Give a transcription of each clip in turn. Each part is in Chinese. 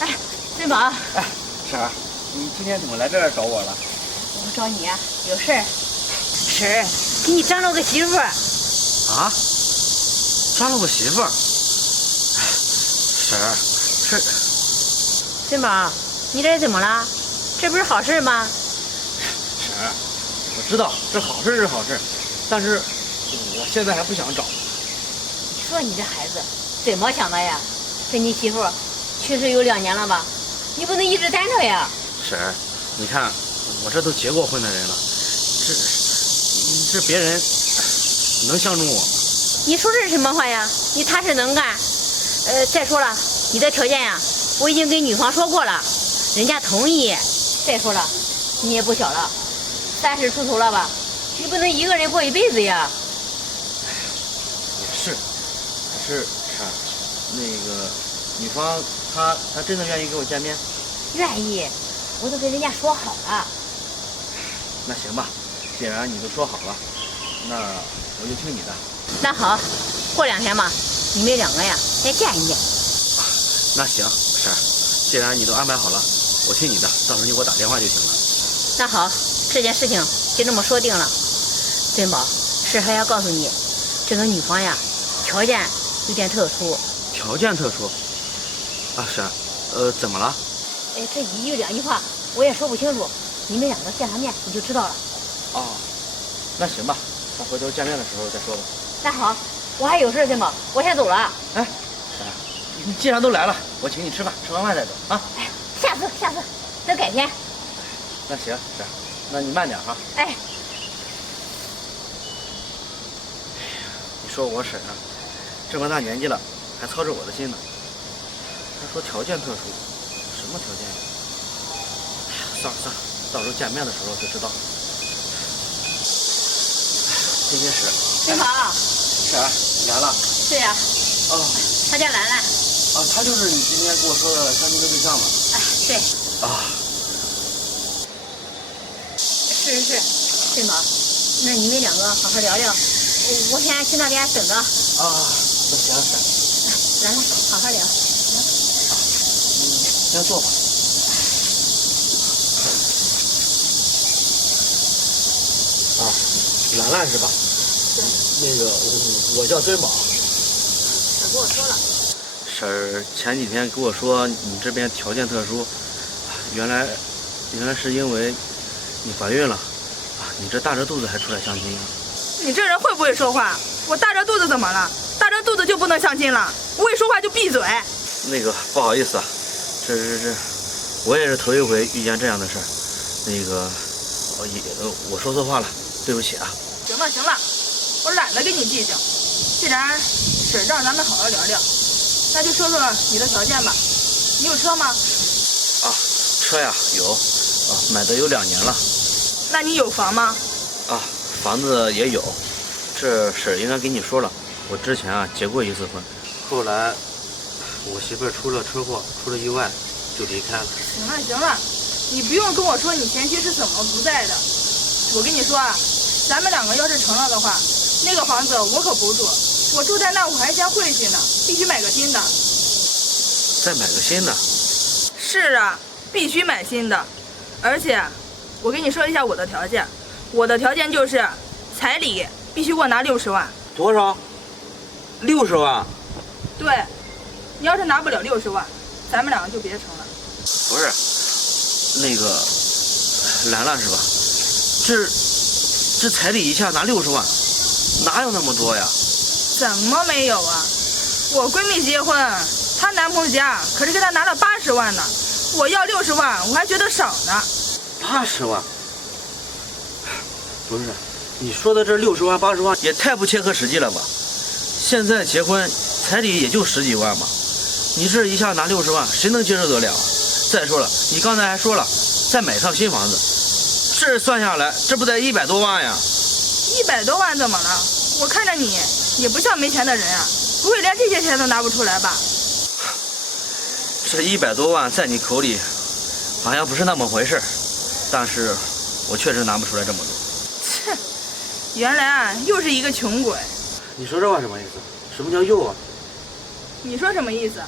哎，珍宝。哎，婶儿，你今天怎么来这儿找我了？我找你啊，有事儿。婶儿，给你张罗个媳妇儿。啊？张罗个媳妇儿？哎，婶儿，这……珍宝，你这是怎么了？这不是好事吗？婶儿，我知道这好事是好事，但是我现在还不想找。你说你这孩子怎么想的呀？这你媳妇去世有2年了吧？你不能一直单着呀。婶儿，你看我这都结过婚的人了，这别人能相中我吗？你说这是什么话呀？你踏实能干。再说了，你的条件呀，我已经跟女方说过了，人家同意。再说了，你也不小了，30出头了吧？你不能一个人过一辈子呀。也是，可是婶儿，那个女方她真的愿意跟我见面？愿意，我都跟人家说好了。那行吧，既然你都说好了，那我就听你的。那好，过2天吧，你们2个呀再见一见。那行，婶儿，既然你都安排好了，我听你的，到时候你给我打电话就行了。那好，这件事情就这么说定了。珍宝，婶还要告诉你，这个女方呀，条件有点特殊。条件特殊？啊，婶儿，怎么了？哎，这一句2句话我也说不清楚，你们2个见上面你就知道了。哦，那行吧，那回头见面的时候再说吧。那好，我还有事，珍宝，我先走了。哎，婶儿，你既然都来了，我请你吃饭，吃完饭再走啊。哎，下次，等改天。那行，婶儿，那你慢点哈。哎，你说我婶儿啊，这么大年纪了，还操着我的心呢。她说条件特殊，什么条件呀？哎呀，算了，到时候见面的时候就知道了。这些事。珍宝。婶儿，你来了。是呀。哦。他叫兰兰。啊，他就是你今天跟我说的相亲的对象吗？哎，对。啊。是，珍宝，那你们2个好好聊聊，我先去那边等着。啊，那行，婶儿。兰兰，好好聊。先坐会儿。啊，兰兰是吧？是。那个我叫珍宝。他跟我说了。婶儿前几天跟我说你这边条件特殊，原来是因为你怀孕了啊！你这大着肚子还出来相亲啊？你这人会不会说话？我大着肚子怎么了？大着肚子就不能相亲了？不会说话就闭嘴。那个不好意思啊，这我也是头一回遇见这样的事儿，那个我说错话了，对不起啊。行了，我懒得跟你计较。既然婶让咱们好好聊聊，那就说说你的条件吧。你有车吗？啊，车呀有，啊买的有2年了。那你有房吗？啊，房子也有。这婶应该跟你说了，我之前啊结过1次婚，后来我媳妇儿出了车祸，出了意外，就离开了。行了，你不用跟我说你前妻是怎么不在的。我跟你说啊，咱们2个要是成了的话，那个房子我可不住，我住在那我还嫌晦气呢，必须买个新的。再买个新的？是啊，必须买新的。而且，我跟你说一下我的条件，我的条件就是彩礼必须给我拿60万。多少？60万？对，你要是拿不了60万，咱们2个就别成了。不是，那个兰兰是吧？这彩礼一下拿60万，哪有那么多呀？怎么没有啊？我闺蜜结婚，她男朋友家可是给她拿了80万呢，我要60万，我还觉得少呢。80万？不是，你说的这60万、80万也太不切合实际了吧？现在结婚彩礼也就10几万嘛，你这一下拿60万，谁能接受得了啊？再说了，你刚才还说了再买套新房子，这算下来这不得100多万呀？100多万怎么了？我看着你也不像没钱的人啊，不会连这些钱都拿不出来吧？这100多万在你口里好像不是那么回事，但是我确实拿不出来这么多。切，原来啊又是一个穷鬼。你说这话什么意思？什么叫又啊？你说什么意思？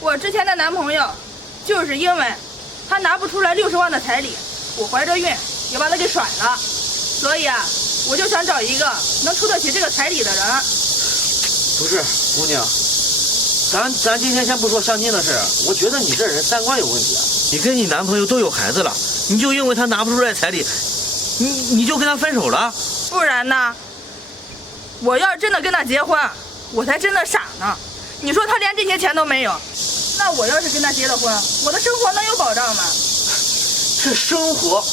我之前的男朋友就是因为他拿不出来60万的彩礼，我怀着孕也把他给甩了，所以啊，我就想找一个能出得起这个彩礼的人。不是，姑娘，咱今天先不说相亲的事，我觉得你这人三观有问题啊！你跟你男朋友都有孩子了，你就因为他拿不出来彩礼，你就跟他分手了？不然呢？我要是真的跟他结婚，我才真的傻呢。你说他连这些钱都没有，那我要是跟他结了婚，我的生活能有保障吗？这生活，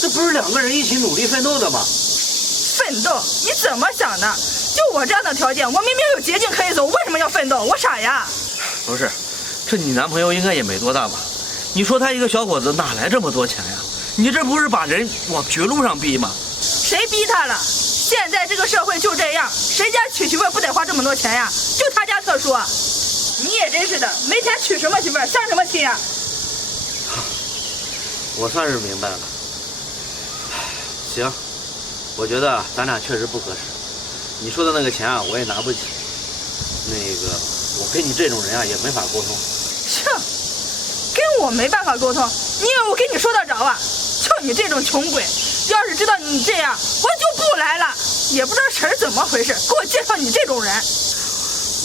这不是两个人一起努力奋斗的吗？奋斗？你怎么想的？就我这样的条件，我明明有捷径可以走，为什么要奋斗？我傻呀？不是，这你男朋友应该也没多大吧？你说他一个小伙子哪来这么多钱呀？你这不是把人往绝路上逼吗？谁逼他了？现在这个社会就这样，谁家娶媳妇不得花这么多钱呀？就他家特殊。你也真是的，没钱娶什么媳妇儿，相什么亲呀？我算是明白了。行，我觉得咱俩确实不合适。你说的那个钱啊，我也拿不起。那个，我跟你这种人啊，也没法沟通。哼，跟我没办法沟通，你以为我跟你说得着啊？就你这种穷鬼，要是知道你这样，我就不来了。也不知道婶儿怎么回事，给我介绍你这种人。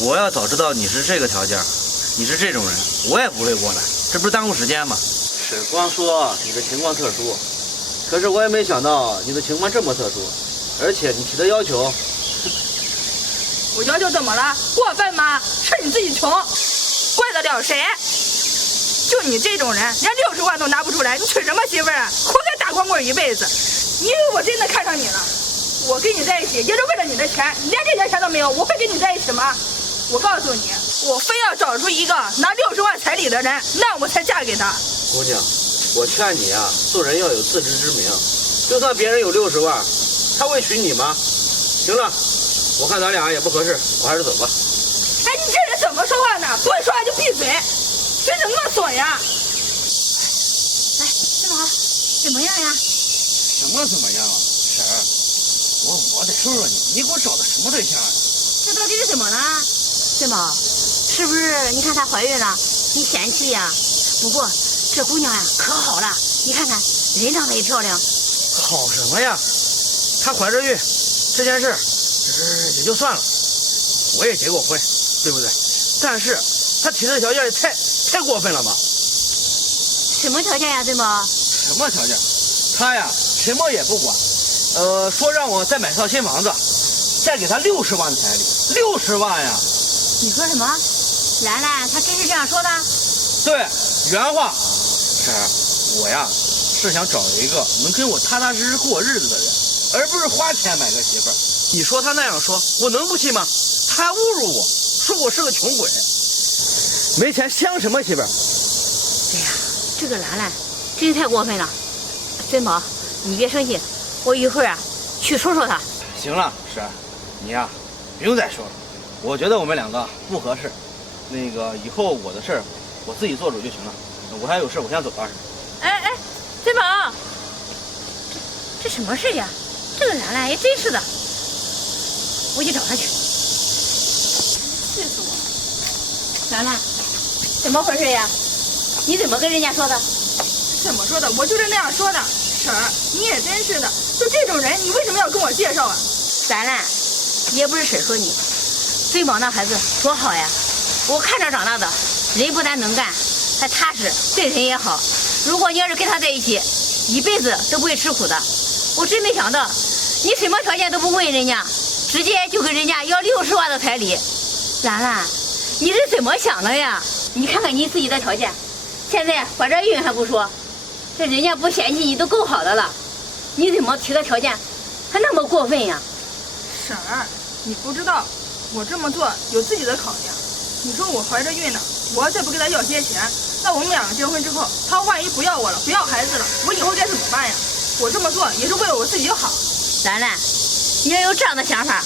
我要早知道你是这个条件，你是这种人，我也不会过来，这不是耽误时间吗？是光说你的情况特殊，可是我也没想到你的情况这么特殊，而且你提的要求，我要求怎么了？过分吗？是你自己穷，怪得了谁？就你这种人，连60万都拿不出来，你娶什么媳妇儿啊？活该打光棍一辈子。你以为我真的看上你了？我跟你在一起也是为了你的钱，你连这点钱都没有，我会跟你在一起吗？我告诉你，我非要找出一个拿60万彩礼的人，那我才嫁给他。姑娘，我劝你啊，做人要有自知之明。就算别人有60万，他会娶你吗？行了，我看咱俩也不合适，我还是走吧。哎，你这人怎么说话呢？不会说话就闭嘴，学怎么那么损呀？哎，这么怎么样呀？什么怎么样啊，婶儿？我得说说你，你给我找的什么对象啊？这到底是怎么了？珍宝，是不是你看她怀孕了，你嫌弃呀？不过这姑娘呀可好了，你看看人长得也漂亮。好什么呀？她怀着孕这件事，也就算了，我也结过婚，对不对？但是她提的条件也太过分了吧？什么条件呀，珍宝？什么条件？她呀什么也不管，说让我再买套新房子，再给她60万的彩礼，60万呀！你说什么？兰兰她真是这样说的？对，原话。婶儿，我呀是想找一个能跟我踏踏实实过日子的人，而不是花钱买个媳妇儿。你说他那样说，我能不信吗？他还侮辱我，说我是个穷鬼，没钱相什么媳妇儿？哎呀，这个兰兰真太过分了。珍宝，你别生气，我一会儿啊去说说她。行了，婶儿，你呀不用再说了，我觉得我们两个不合适。那个以后我的事儿我自己做主就行了。我还有事，我先走了。哎，珍宝，这什么事呀？这个兰兰也真是的，我去找她去。气死我！兰兰，怎么回事呀？你怎么跟人家说的？怎么说的？我就是那样说的。婶儿，你也真是的，就这种人，你为什么要跟我介绍啊？兰兰，也不是婶说你，珍宝那孩子多好呀，我看着长大的，人不但能干，还踏实，对人也好。如果你要是跟他在一起，一辈子都不会吃苦的。我真没想到，你什么条件都不问人家，直接就跟人家要60万的彩礼。兰兰，你是怎么想的呀？你看看你自己的条件，现在怀着孕还不说，这人家不嫌弃你都够好的了，你怎么提的条件还那么过分呀？婶儿，你不知道，我这么做有自己的考量。你说我怀着孕呢，我要再不给他要些钱，那我们两个结婚之后，他万一不要我了，不要孩子了，我以后该怎么办呀？我这么做也是为了我自己好。兰兰，你要有这样的想法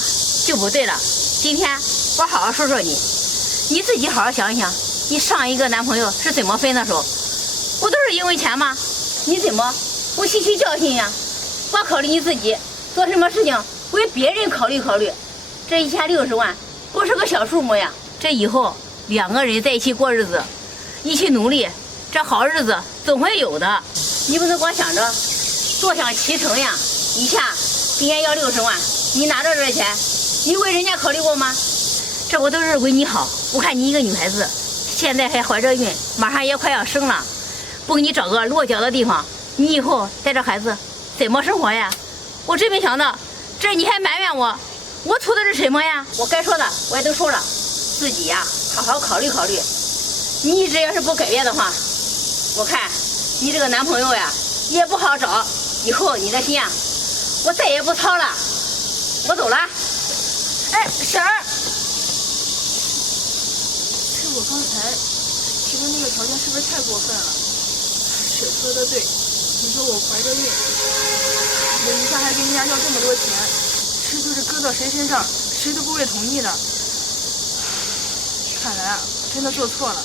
就不对了。今天我好好说说你，你自己好好想一想，你上一个男朋友是怎么分的手？不都是因为钱吗？你怎么不吸取教训呀？光考虑你自己，做什么事情为别人考虑考虑？这1060万不是个小数目呀！这以后两个人在一起过日子，一起努力，这好日子总会有的。你不能光想着坐享其成呀，一下人家要60万，你拿着这钱，你为人家考虑过吗？这我都是为你好。我看你一个女孩子，现在还怀着孕，马上也快要生了，不给你找个落脚的地方，你以后带着孩子怎么生活呀？我真没想到，这你还埋怨我，我图的是什么呀？我该说的我也都说了，自己呀好好考虑考虑。你一直要是不改变的话，我看你这个男朋友呀也不好找，以后你的心呀我再也不操了，我走了。哎，婶儿，是我刚才提的那个条件是不是太过分了？婶说的对，你说我怀着孕，我一下还跟人家要这么多钱，这就是搁到谁身上谁都不会同意的。看来啊，真的做错了。